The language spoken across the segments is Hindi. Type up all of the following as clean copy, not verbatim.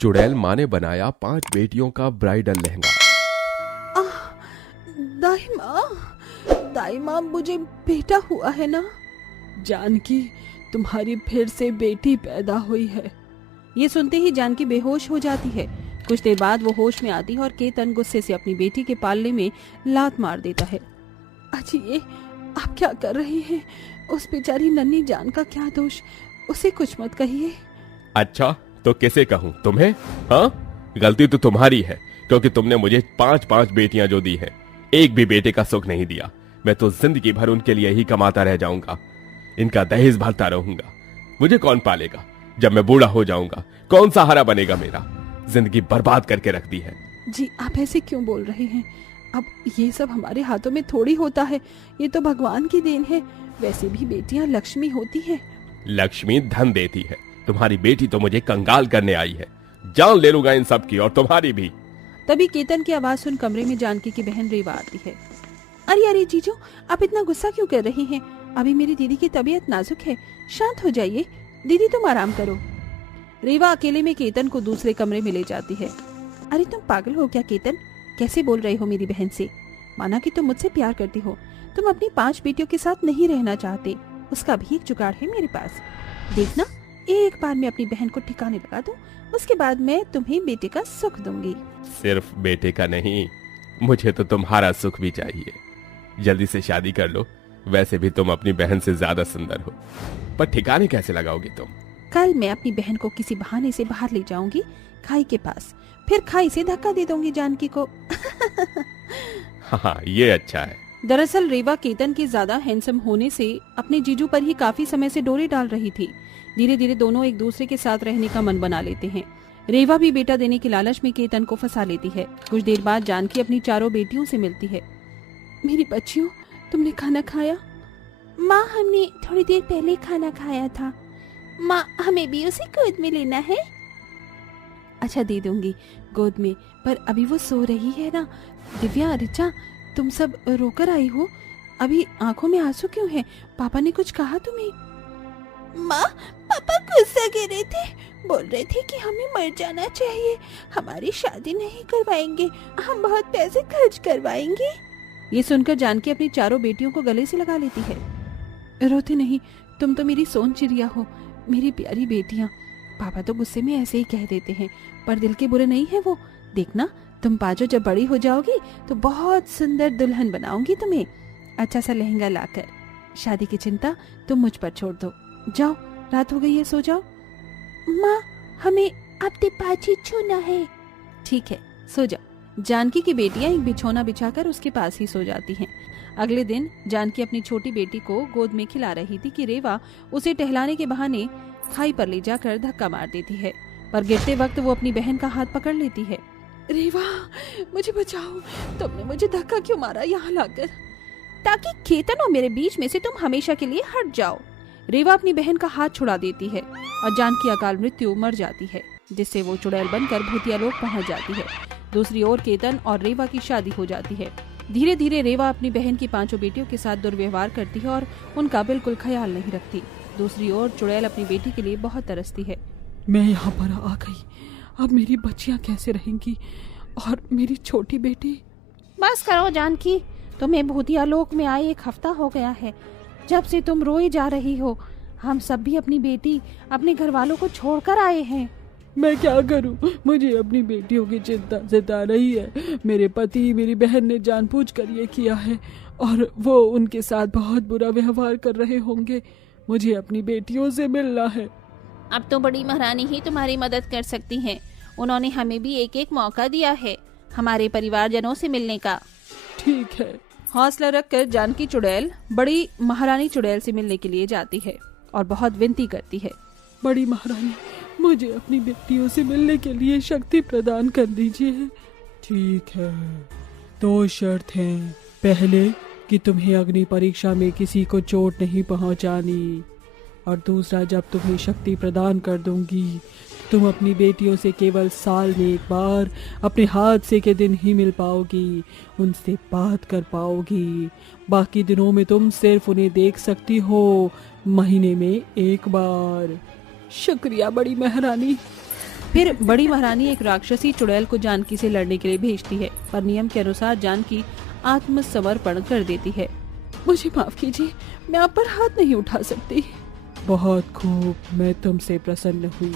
चुड़ैल माँ ने बनाया 5 बेटियों का ब्राइडल लहंगा। दाई माँ मुझे बेटा हुआ है ना। जानकी, तुम्हारी फिर से बेटी पैदा हुई है। ये सुनते ही जानकी बेहोश हो जाती है। कुछ देर बाद वो होश में आती है और केतन गुस्से से अपनी बेटी के पालने में लात मार देता है। अजी, ये आप क्या कर रही हैं? उस बेचारी नन्ही जान का क्या दोष? उसे कुछ मत कहिए। अच्छा, तो किसे कहूँ, तुम्हें? हाँ, गलती तो तुम्हारी है, क्योंकि तुमने मुझे 5 बेटियां जो दी हैं, एक भी बेटे का सुख नहीं दिया। मैं तो जिंदगी भर उनके लिए ही कमाता रह जाऊंगा, इनका दहेज भरता रहूंगा। मुझे कौन पालेगा? जब मैं बूढ़ा हो जाऊंगा कौन सहारा बनेगा मेरा? जिंदगी बर्बाद करके रख दी है। जी, आप ऐसे क्यों बोल रहे हैं? अब ये सब हमारे हाथों में थोड़ी होता है, ये तो भगवान की देन है। वैसे भी बेटियां लक्ष्मी होती हैं। लक्ष्मी धन देती है, तुम्हारी बेटी तो मुझे कंगाल करने आई है। जान ले लूंगा इन सब की, और तुम्हारी भी। तभी केतन की आवाज सुन कमरे में जानकी की बहन रेवा आती है। अरे जीजू, आप इतना गुस्सा क्यों कर रही हैं? अभी मेरी दीदी की तबीयत नाजुक है, शांत हो जाइए। दीदी तुम आराम करो। रेवा अकेले में केतन को दूसरे कमरे में ले जाती है। अरे तुम पागल हो क्या केतन? कैसे बोल रही हो मेरी बहन से? माना कि तुम मुझसे प्यार करती हो, तुम अपनी 5 बेटियों के साथ नहीं रहना चाहते। उसका भी एक जुगाड़ है मेरे पास। देखना, एक बार मैं अपनी बहन को ठिकाने लगा दूं, उसके बाद मैं तुम्हें बेटे का सुख दूंगी। सिर्फ बेटे का नहीं, मुझे तो तुम्हारा सुख भी चाहिए। जल्दी से शादी कर लो, वैसे भी तुम अपनी बहन से ज्यादा सुंदर हो। पर ठिकाने कैसे लगाओगी तुम? कल मैं अपनी बहन को किसी बहाने से बाहर ले जाऊंगी, खाई के पास, फिर खाई से धक्का दे दूंगी जानकी को। हाँ, ये अच्छा है। दरअसल रेवा केतन के ज्यादा हैंडसम होने से अपने जीजू पर ही काफी समय से डोरे डाल रही थी। धीरे धीरे दोनों एक दूसरे के साथ रहने का मन बना लेते हैं। रेवा भी बेटा देने के लालच में केतन को फंसा लेती है। कुछ देर बाद जानकी अपनी 4 बेटियों से मिलती है। मेरी बच्चियों, तुमने खाना खाया? माँ, हमने थोड़ी देर पहले खाना खाया था। माँ, हमें भी उसे गोद में लेना है। अच्छा, दे दूंगी गोद में, पर अभी वो सो रही है ना। दिव्या, ऋचा, तुम सब रोकर आई हो, अभी आंखों में आंसू क्यों है? पापा ने कुछ कहा तुम्हें? माँ, पापा गुस्सा कर रहे थे, बोल रहे थे कि हमें मर जाना चाहिए, हमारी शादी नहीं करवाएंगे, हम बहुत पैसे खर्च करवाएंगे। ये सुनकर जानकी अपनी 4 बेटियों को गले से लगा लेती है। रोते नहीं, तुम तो मेरी सोन चिड़िया हो, मेरी प्यारी बेटियां। पापा तो गुस्से में ऐसे ही कह देते हैं, पर दिल के बुरे नहीं है वो। देखना, तुम पांचों जब बड़ी हो जाओगी तो बहुत सुंदर दुल्हन बनाऊंगी तुम्हें, अच्छा सा लहंगा लाकर। शादी की चिंता तुम मुझ पर छोड़ दो। जाओ, रात हो गई है, सो जाओ। माँ, हमें अपने पास ही छूना है। ठीक है, सो जाओ। जानकी की बेटियां एक बिछौना बिछाकर उसके पास ही सो जाती हैं। अगले दिन जानकी अपनी छोटी बेटी को गोद में खिला रही थी कि रेवा उसे टहलाने के बहाने खाई पर ले जाकर धक्का मार देती है, पर गिरते वक्त वो अपनी बहन का हाथ पकड़ लेती है। रेवा, मुझे बचाओ, तुमने मुझे धक्का क्यों मारा यहाँ लाकर? ताकि केतन और मेरे बीच में से तुम हमेशा के लिए हट जाओ। रेवा अपनी बहन का हाथ छुड़ा देती है और जानकी अकाल मृत्यु मर जाती है, जिससे वो चुड़ैल बनकर भूतिया लोक पहुंच जाती है। दूसरी ओर केतन और रेवा की शादी हो जाती है। धीरे धीरे रेवा अपनी बहन की 5 बेटियों के साथ दुर्व्यवहार करती है और उनका बिल्कुल ख्याल नहीं रखती। दूसरी ओर चुड़ैल अपनी बेटी के लिए बहुत तरसती है। मैं यहाँ पर आ गई, अब मेरी बच्चियाँ कैसे रहेंगी, और मेरी छोटी बेटी? बस करो जानकी, तुम्हें भूतिया लोक में आए 1 हफ्ता हो गया है। जब से तुम रोई जा रही हो, हम सब भी अपनी बेटी, अपने घर वालों को छोड़कर आए हैं। मैं क्या करूं? मुझे अपनी बेटियों की चिंता सता रही है। मेरे पति, मेरी बहन ने जानबूझकर ये किया है, और वो उनके साथ बहुत बुरा व्यवहार कर रहे होंगे। मुझे अपनी बेटियों से मिलना है। अब तो बड़ी महारानी ही तुम्हारी मदद कर सकती हैं। उन्होंने हमें भी एक मौका दिया है हमारे परिवारजनों से मिलने का। ठीक है। हौसला रखकर जानकी चुड़ैल बड़ी महारानी चुड़ैल से मिलने के लिए जाती है और बहुत विनती करती है। बड़ी महारानी, मुझे अपनी बेटियों से मिलने के लिए शक्ति प्रदान कर दीजिए। ठीक है, 2 शर्त हैं। पहले कि तुम्हें अग्नि परीक्षा में किसी को चोट नहीं पहुंचानी, और दूसरा, जब तुम्हें शक्ति प्रदान कर दूंगी, तुम अपनी बेटियों से केवल साल में 1 बार अपने हादसे के दिन ही मिल पाओगी, उनसे बात कर पाओगी। बाकी दिनों में तुम सिर्फ उन्हें देख सकती हो, महीने में 1 बार। शुक्रिया बड़ी महारानी। फिर बड़ी महारानी एक राक्षसी चुड़ैल को जानकी से लड़ने के लिए भेजती है, पर नियम के अनुसार जानकी आत्मसमर्पण कर देती है। मुझे माफ कीजिए, मैं आप पर हाथ नहीं उठा सकती। बहुत खूब, मैं तुमसे प्रसन्न हुई।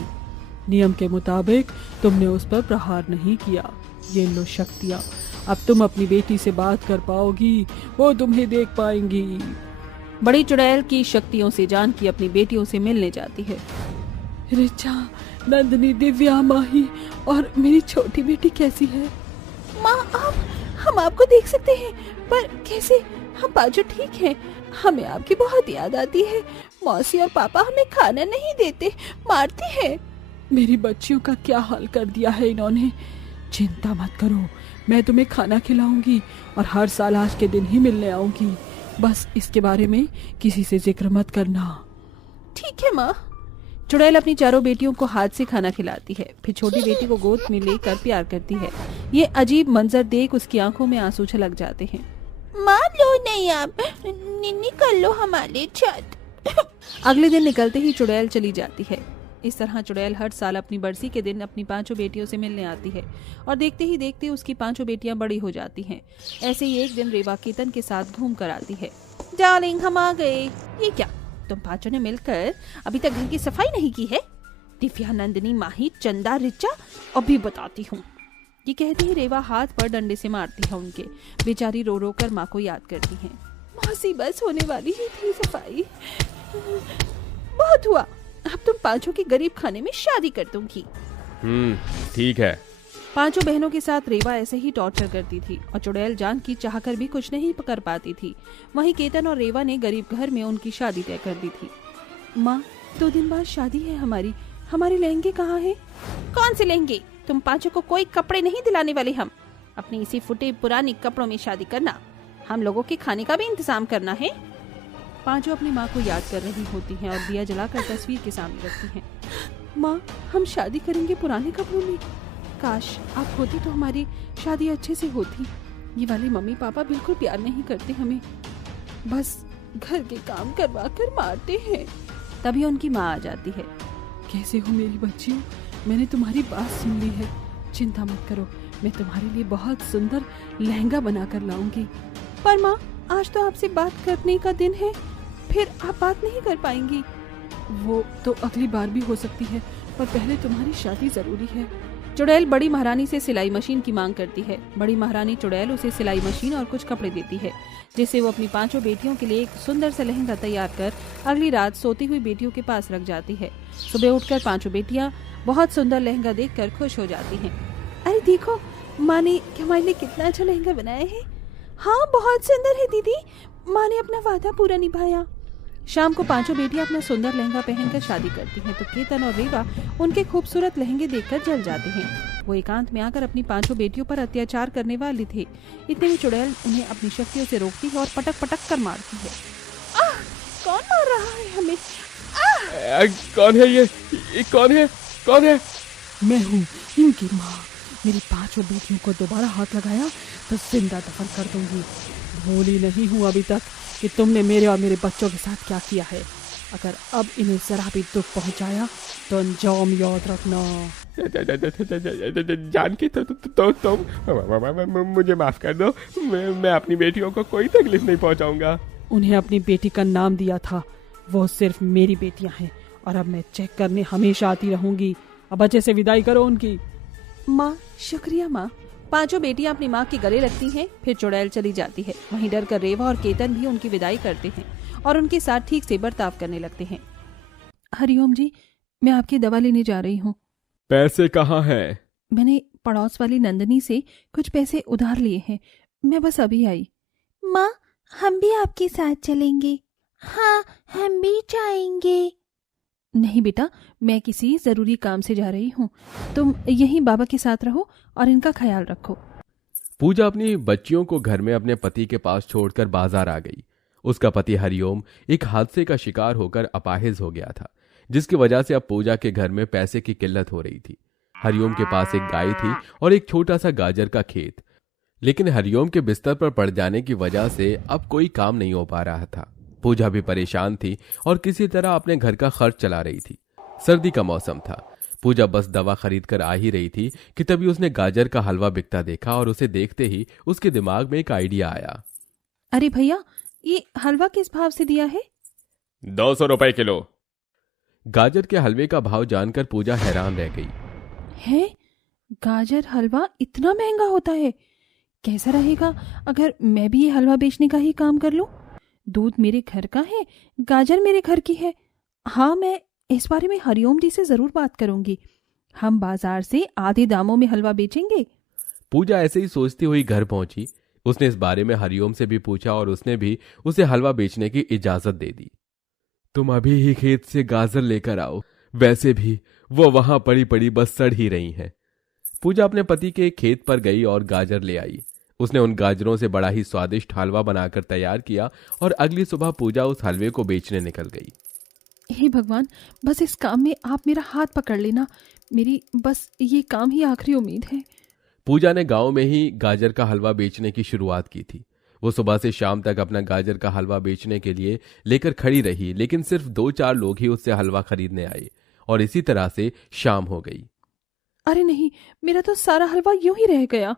नियम के मुताबिक तुमने उस पर प्रहार नहीं किया। ये लो शक्तियाँ, अब तुम अपनी बेटी से बात कर पाओगी, वो तुम्हें देख पाएंगी। बड़ी चुड़ैल की शक्तियों से जानकी अपनी बेटियों से मिलने जाती है। ऋचा, नंदिनी, दिव्या, माही और मेरी छोटी बेटी कैसी है? माँ, हम आपको देख सकते हैं, पर कैसे? हम पाँचों ठीक हैं। हमें आपकी बहुत याद आती है। मौसी और पापा हमें खाना नहीं देते, मारते हैं। मेरी बच्चियों का क्या हाल कर दिया है इन्होंने। चिंता मत करो, मैं तुम्हें खाना खिलाऊंगी और हर साल आज के दिन ही मिलने आऊंगी। बस इसके बारे में किसी से जिक्र मत करना। ठीक है माँ। चुड़ैल अपनी चारों बेटियों को हाथ से खाना खिलाती है, फिर छोटी बेटी को गोद में लेकर प्यार करती है। ये अजीब मंजर देख उसकी आंखों में आंसू छलक जाते हैं। माँ, लो नहीं, आप निकल लो हमारे छत। अगले दिन निकलते ही चुड़ैल चली जाती है। इस तरह चुड़ैल हर साल अपनी बरसी के दिन अपनी पांचों बेटियों से मिलने आती है और देखते ही देखते उसकी पांचों बेटियां बड़ी हो जाती हैं। ऐसे ही एक दिन रेवा केतन के साथ घूम कर आती है। डार्लिंग, हम आ गए। ये क्या, तुम पांचों ने मिलकर अभी तक घर की सफाई नहीं की है? दिव्या, नंदिनी, माही, चंदा, ऋचा, अभी बताती हूँ। ये कहती ही रेवा हाथ पर डंडे से मारती है उनके। बेचारी रो रो कर माँ को याद करती है। मौसी, बस होने वाली ही थी सफाई, बहुत हुआ। अब तुम पांचों की गरीब खाने में शादी कर दूंगी। ठीक है। पांचों बहनों के साथ रेवा ऐसे ही टॉर्चर करती थी और चुड़ैल जानकी चाहकर भी कुछ नहीं कर पाती थी। वहीं केतन और रेवा ने गरीब घर में उनकी शादी तय कर दी थी। माँ, 2 दिन बाद शादी है हमारी। हमारे लहंगे कहाँ हैं? कौन से लहंगे? तुम पांचों को कोई कपड़े नहीं दिलाने वाले हम। अपने इसी फुटे पुराने कपड़ों में शादी करना, हम लोगों के खाने का भी इंतजाम करना है। पांचों अपनी माँ को याद कर रही होती हैं और दिया जलाकर तस्वीर के सामने रखती हैं। माँ, हम शादी करेंगे पुराने कपड़ों में। काश आप होती तो हमारी शादी अच्छे से होती। ये वाले मम्मी पापा बिल्कुल प्यार नहीं करते हमें, बस घर के काम करवा कर मारते हैं। तभी उनकी माँ आ जाती है। कैसे हो मेरी बच्चियों? मैंने तुम्हारी बात सुन ली है। चिंता मत करो, मैं तुम्हारे लिए बहुत सुंदर लहंगा बना कर लाऊंगी। पर माँ, आज तो आपसे बात करने का दिन है, फिर आप बात नहीं कर पाएंगी। वो तो अगली बार भी हो सकती है, पर पहले तुम्हारी शादी जरूरी है। चुड़ैल बड़ी महारानी से सिलाई मशीन की मांग करती है। बड़ी महारानी चुड़ैल उसे सिलाई मशीन और कुछ कपड़े देती है, जिससे वो अपनी पांचों बेटियों के लिए एक सुंदर सा लहंगा तैयार कर अगली रात सोती हुई बेटियों के पास रख जाती है। सुबह उठकर पांचों बेटियां बहुत सुंदर लहंगा देखकर खुश हो जाती हैं। अरे देखो, माँ ने हमारे लिए कितना अच्छा लहंगा बनाया है। हाँ, बहुत सुंदर है दीदी। माँ ने अपना वादा पूरा निभाया। शाम को पांचों बेटियां अपना सुंदर लहंगा पहनकर शादी करती हैं, तो केतन और रेवा उनके खूबसूरत लहंगे देखकर जल जाते हैं। वो एकांत में आकर अपनी पांचों बेटियों पर अत्याचार करने वाले थे। इतने में चुड़ैल उन्हें अपनी शक्तियों से रोकती है और पटक पटक कर मारती है। कौन मार रहा है हमें? कौन है ये? कौन है? कौन है? मैं हूँ इनकी माँ। मेरी पांचों बेटियों को दोबारा हाथ लगाया तो जिंदा दफन कर दूंगी। भूली नहीं हूँ अभी तक कि तुमने मेरे और मेरे बच्चों के साथ क्या किया है। अगर अब इन्हें जरा भी दुख पहुंचाया तो अंजाम याद रखना। जानकी, तुम मुझे माफ कर दो। मैं अपनी बेटियों को कोई तकलीफ नहीं पहुंचाऊंगा। उन्हें अपनी बेटी का नाम दिया था, वो सिर्फ मेरी बेटियां हैं और अब मैं चेक करने हमेशा आती रहूंगी। अब अच्छे से विदाई करो उनकी। माँ, शुक्रिया माँ। पांचों बेटियां अपनी माँ के गले लगती हैं, फिर चुड़ैल चली जाती है। वहीं डर कर रेवा और केतन भी उनकी विदाई करते हैं और उनके साथ ठीक से बर्ताव करने लगते हैं। हरिओम जी, मैं आपकी दवा लेने जा रही हूँ। पैसे कहाँ हैं? मैंने पड़ोस वाली नंदिनी से कुछ पैसे उधार लिए हैं, मैं बस अभी आई। माँ, हम भी आपके साथ चलेंगे। हाँ, हम भी जाएंगे। नहीं बेटा, मैं किसी जरूरी काम से जा रही हूँ। तुम यहीं बाबा के साथ रहो और इनका ख्याल रखो। पूजा अपनी बच्चियों को घर में अपने पति के पास छोड़कर बाजार आ गई। उसका पति हरिओम एक हादसे का शिकार होकर अपाहिज हो गया था, जिसकी वजह से अब पूजा के घर में पैसे की किल्लत हो रही थी। हरिओम के पास एक गाय थी और एक छोटा सा गाजर का खेत, लेकिन हरिओम के बिस्तर पर पड़ जाने की वजह से अब कोई काम नहीं हो पा रहा था। पूजा भी परेशान थी और किसी तरह अपने घर का खर्च चला रही थी। सर्दी का मौसम था। पूजा बस दवा खरीद कर आ ही रही थी कि तभी उसने गाजर का हलवा बिकता देखा और उसे देखते ही उसके दिमाग में एक आइडिया आया। अरे भैया, ये हलवा किस भाव से दिया है? 200 रुपए किलो। गाजर के हलवे का भाव जानकर पूजा हैरान रह गई। है? गाजर हलवा इतना महंगा होता है? कैसा रहेगा अगर मैं भी ये हलवा बेचने का ही काम कर लूं? दूध मेरे घर का है, गाजर मेरे घर की है। हाँ, मैं इस बारे में हरिओम जी से जरूर बात करूंगी। हम बाजार से आधे दामों में हलवा बेचेंगे। पूजा ऐसे ही सोचती हुई घर पहुंची। उसने इस बारे में हरिओम से भी पूछा और उसने भी उसे हलवा बेचने की इजाजत दे दी। तुम अभी ही खेत से गाजर लेकर आओ, वैसे भी वो वहां पड़ी पड़ी बस सड़ ही रही हैं। पूजा अपने पति के खेत पर गई और गाजर ले आई। उसने उन गाजरों से बड़ा ही स्वादिष्ट हलवा बनाकर तैयार किया और अगली सुबह पूजा उस हलवे को बेचने निकल गई। हे भगवान, बस इस काम में आप मेरा हाथ पकड़ लेना। मेरी बस ये काम ही आखिरी उम्मीद है। पूजा ने गांव में ही गाजर का हलवा बेचने की शुरुआत की थी। वो सुबह से शाम तक अपना गाजर का हलवा बेचने के लिए लेकर खड़ी रही, लेकिन सिर्फ 2-4 लोग ही उससे हलवा खरीदने आए और इसी तरह से शाम हो गई। अरे नहीं, मेरा तो सारा हलवा यूं ही रह गया।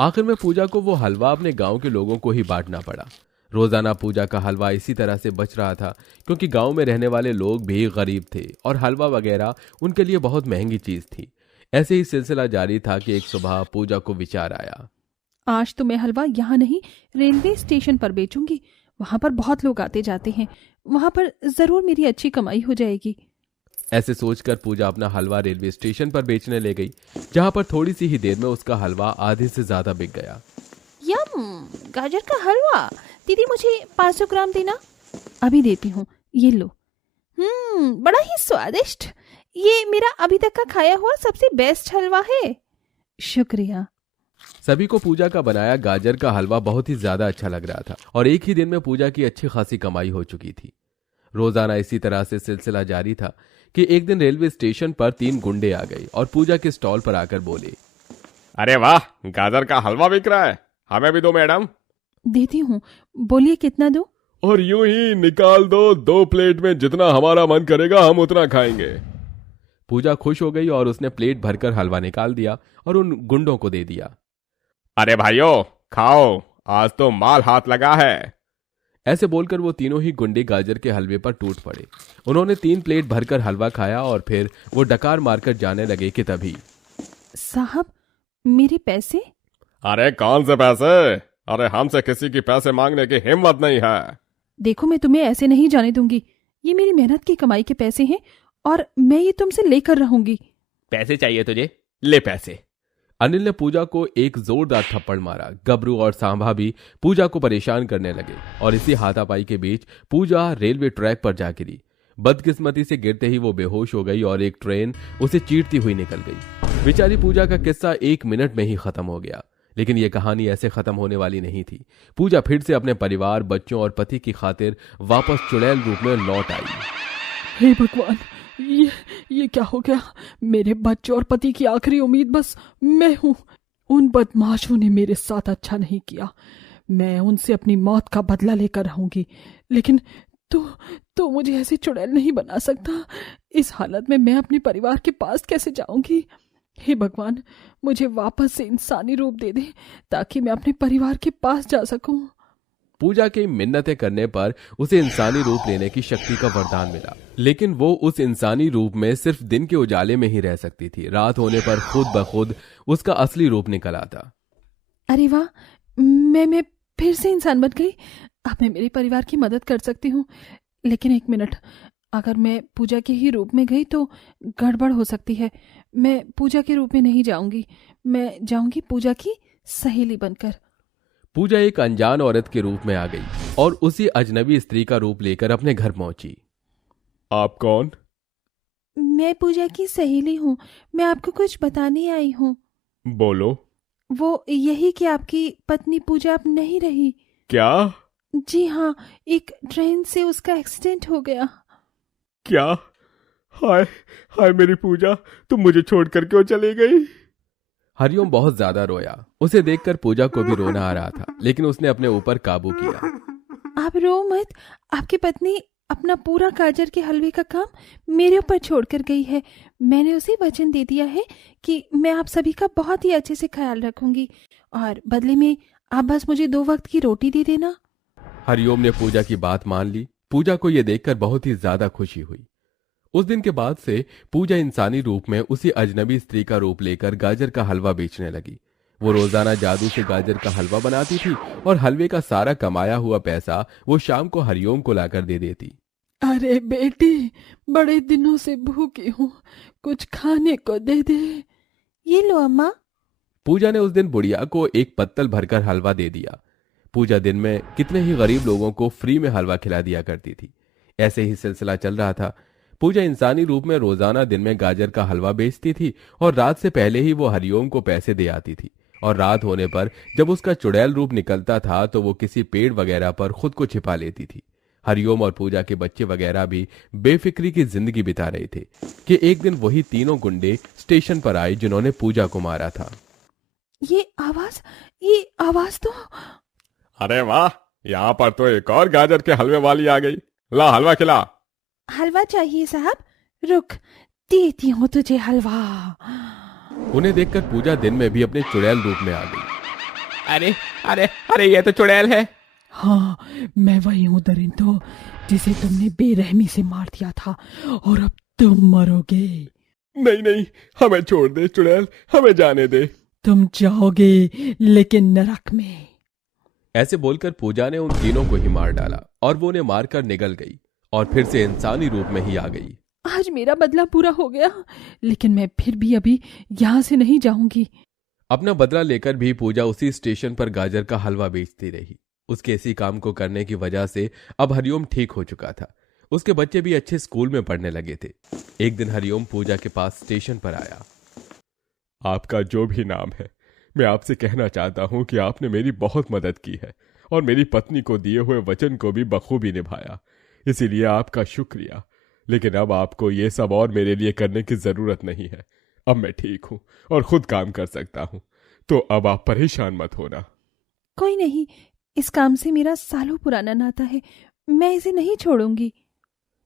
आखिर में पूजा को वो हलवा अपने गांव के लोगों को ही बांटना पड़ा। रोजाना पूजा का हलवा इसी तरह से बच रहा था क्योंकि गांव में रहने वाले लोग भी गरीब थे और हलवा वगैरह उनके लिए बहुत महंगी चीज थी। ऐसे ही सिलसिला जारी था कि एक सुबह पूजा को विचार आया। आज तो मैं हलवा यहाँ नहीं, रेलवे स्टेशन पर बेचूंगी। वहां पर बहुत लोग आते जाते हैं, वहां पर जरूर मेरी अच्छी कमाई हो जाएगी। ऐसे सोचकर पूजा अपना हलवा रेलवे स्टेशन पर बेचने ले गई, जहां पर थोड़ी सी ही देर में उसका हलवा आधे से ज्यादा बिक गया। यम, गाजर का हलवा। दीदी मुझे 500 ग्राम देना। अभी देती हूँ, ये लो। बड़ा ही स्वादिष्ट। ये मेरा अभी तक का खाया हुआ सबसे बेस्ट हलवा है। शुक्रिया। सभी को पूजा का बनाया गाजर का हलवा बहुत ही ज्यादा अच्छा लग रहा था और एक ही दिन में पूजा की अच्छी खासी कमाई हो चुकी थी। रोजाना इसी तरह से सिलसिला जारी था कि एक दिन रेलवे स्टेशन पर 3 गुंडे आ गए और पूजा के स्टॉल पर आकर बोले, अरे वाह, गाजर का हलवा बिक रहा है, हमें भी दो मैडम। देती हूँ, बोलिए कितना दो? और यूं ही निकाल दो, 2 प्लेट में जितना हमारा मन करेगा हम उतना खाएंगे। पूजा खुश हो गई और उसने प्लेट भरकर हलवा निकाल दिया और उन गुंडों को दे दिया। अरे भाइयों, खाओ, आज तो माल हाथ लगा है। ऐसे बोलकर वो तीनों ही गुंडे गाजर के हलवे पर टूट पड़े। उन्होंने 3 प्लेट भरकर हलवा खाया और फिर वो डकार मारकर जाने लगे कि तभी, साहब, मेरे पैसे? अरे कौन से पैसे? अरे हमसे किसी की पैसे मांगने की हिम्मत नहीं है। देखो, मैं तुम्हें ऐसे नहीं जाने दूंगी। ये मेरी मेहनत की कमाई के पैसे हैं और मैं ये तुमसे लेकर रहूंगी। पैसे चाहिए तुझे? ले पैसे। अनिल ने पूजा को एक जोरदार थप्पड़ मारा। गबरू और सांभा भी पूजा को परेशान करने लगे और इसी हाथापाई के बीच पूजा रेलवे ट्रैक पर जा गिरी। बदकिस्मती से गिरते ही वो बेहोश हो गई और एक ट्रेन उसे चीरती हुई निकल गई। बेचारी पूजा का किस्सा 1 मिनट में ही खत्म हो गया, लेकिन ये कहानी ऐसे खत्म होने वाली नहीं थी। पूजा फिर से अपने परिवार, बच्चों और पति की खातिर वापस चुड़ैल रूप में लौट आई। हे भगवान, ये क्या हो गया? मेरे बच्चों और पति की आखिरी उम्मीद बस मैं हूं। उन बदमाशों ने मेरे साथ अच्छा नहीं किया। मैं उनसे अपनी मौत का बदला लेकर रहूंगी, लेकिन तो मुझे ऐसे चुड़ैल नहीं बना सकता। इस हालत में मैं अपने परिवार के पास कैसे जाऊंगी? हे भगवान, मुझे वापस से इंसानी रूप दे दे ताकि मैं अपने परिवार के पास जा सकूं। पूजा के मिन्नतें करने पर उसे इंसानी रूप लेने की शक्ति का वरदान मिला, लेकिन वो उस इंसानी रूप में सिर्फ दिन के उजाले में ही रह सकती थी। रात होने पर खुद ब खुद उसका असली रूप निकल आता। अरे वाह, मैं फिर से इंसान बन गई। अब मैं मेरे परिवार की मदद कर सकती हूँ। लेकिन 1 मिनट, अगर मैं पूजा के ही रूप में गई तो गड़बड़ हो सकती है। मैं पूजा के रूप में नहीं जाऊंगी, मैं जाऊंगी पूजा की सहेली बनकर। पूजा एक अनजान औरत के रूप में आ गई और उसी अजनबी स्त्री का रूप लेकर अपने घर पहुंची। आप कौन? मैं पूजा की सहेली हूँ। मैं आपको कुछ बताने आई हूँ। बोलो। वो यही कि आपकी पत्नी पूजा अब नहीं रही। क्या? जी हाँ, एक ट्रेन से उसका एक्सीडेंट हो गया। क्या? हाय हाय मेरी पूजा, तुम मुझे छोड़कर क्यों चली गई? हरिओम बहुत ज्यादा रोया। उसे देखकर पूजा को भी रोना आ रहा था, लेकिन उसने अपने ऊपर काबू किया। आप रो मत। आपकी पत्नी अपना पूरा गाजर के हलवे का काम मेरे ऊपर छोड़कर गई है। मैंने उसे वचन दे दिया है कि मैं आप सभी का बहुत ही अच्छे से ख्याल रखूंगी और बदले में आप बस मुझे 2 वक्त की रोटी दे देना। हरिओम ने पूजा की बात मान ली। पूजा को यह देखकर बहुत ही ज्यादा खुशी हुई। उस दिन के बाद से पूजा इंसानी रूप में उसी अजनबी स्त्री का रूप लेकर गाजर का हलवा बेचने लगी। वो रोजाना जादू से गाजर का हलवा बनाती थी और हलवे का सारा कमाया हुआ पैसा वो शाम को हरिओम को लाकर दे देती। अरे बेटी, बड़े दिनों से भूखी हूँ, कुछ खाने को दे दे। ये लो अम्मा। पूजा ने उस दिन बुढ़िया को एक पत्तल भरकर हलवा दे दिया। पूजा दिन में कितने ही गरीब लोगों को फ्री में हलवा खिला दिया करती थी। ऐसे ही सिलसिला चल रहा था। पूजा इंसानी रूप में रोजाना दिन में गाजर का हलवा बेचती थी और रात से पहले ही वो हरिओम को पैसे दे आती थी। और रात होने पर जब उसका चुड़ैल रूप निकलता था तो वो किसी पेड़ वगैरह पर खुद को छिपा लेती थी। हरिओम और पूजा के बच्चे वगैरह भी बेफिक्री की जिंदगी बिता रहे थे कि एक दिन वही तीनों गुंडे स्टेशन पर आए जिन्होंने पूजा को मारा था। ये आवाज तो। अरे वाह, यहाँ पर तो एक और गाजर के हलवे वाली आ गई। ला हलवा खिला। हलवा चाहिए साहब? रुक, देती हूँ तुझे हलवा। उन्हें देखकर पूजा दिन में भी अपने चुड़ैल रूप में आ गई। अरे अरे अरे, ये तो चुड़ैल है। हाँ, मैं वही हूँ दरिंदो, जिसे तुमने बेरहमी से मार दिया था और अब तुम मरोगे। नहीं नहीं, हमें छोड़ दे चुड़ैल, हमें जाने दे। तुम जाओगे लेकिन नरक में। ऐसे बोलकर पूजा ने उन तीनों को ही मार डाला और वो उन्हें मारकर निगल गई और फिर से इंसानी रूप में ही आ गई। आज मेरा बदला पूरा हो गया, लेकिन मैं फिर भी अभी यहाँ से नहीं जाऊंगी। अपना बदला लेकर भी पूजा उसी स्टेशन पर गाजर का हलवा बेचती रही। उसके इसी काम को करने की वजह से अब हरिओम ठीक हो चुका था। उसके बच्चे भी अच्छे स्कूल में पढ़ने लगे थे। एक दिन हरिओम पूजा के पास स्टेशन पर आया। आपका जो भी नाम है, मैं आपसे कहना चाहता हूं कि आपने मेरी बहुत मदद की है और मेरी पत्नी को दिए हुए वचन को भी बखूबी निभाया, इसीलिए आपका शुक्रिया। लेकिन अब आपको ये सब और मेरे लिए करने की जरूरत नहीं है। अब मैं ठीक हूं और खुद काम कर सकता हूं, तो अब आप परेशान मत होना। कोई नहीं, इस काम से मेरा सालों पुराना नाता है, मैं इसे नहीं छोड़ूंगी।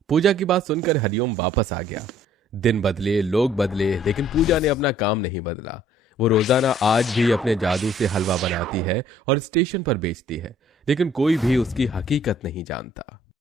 पूजा की बात सुनकर हरिओम वापस आ गया। दिन बदले, लोग बदले, लेकिन पूजा ने अपना काम नहीं बदला। वो रोजाना आज भी अपने जादू से हलवा बनाती है और स्टेशन पर बेचती है, लेकिन कोई भी उसकी हकीकत नहीं जानता।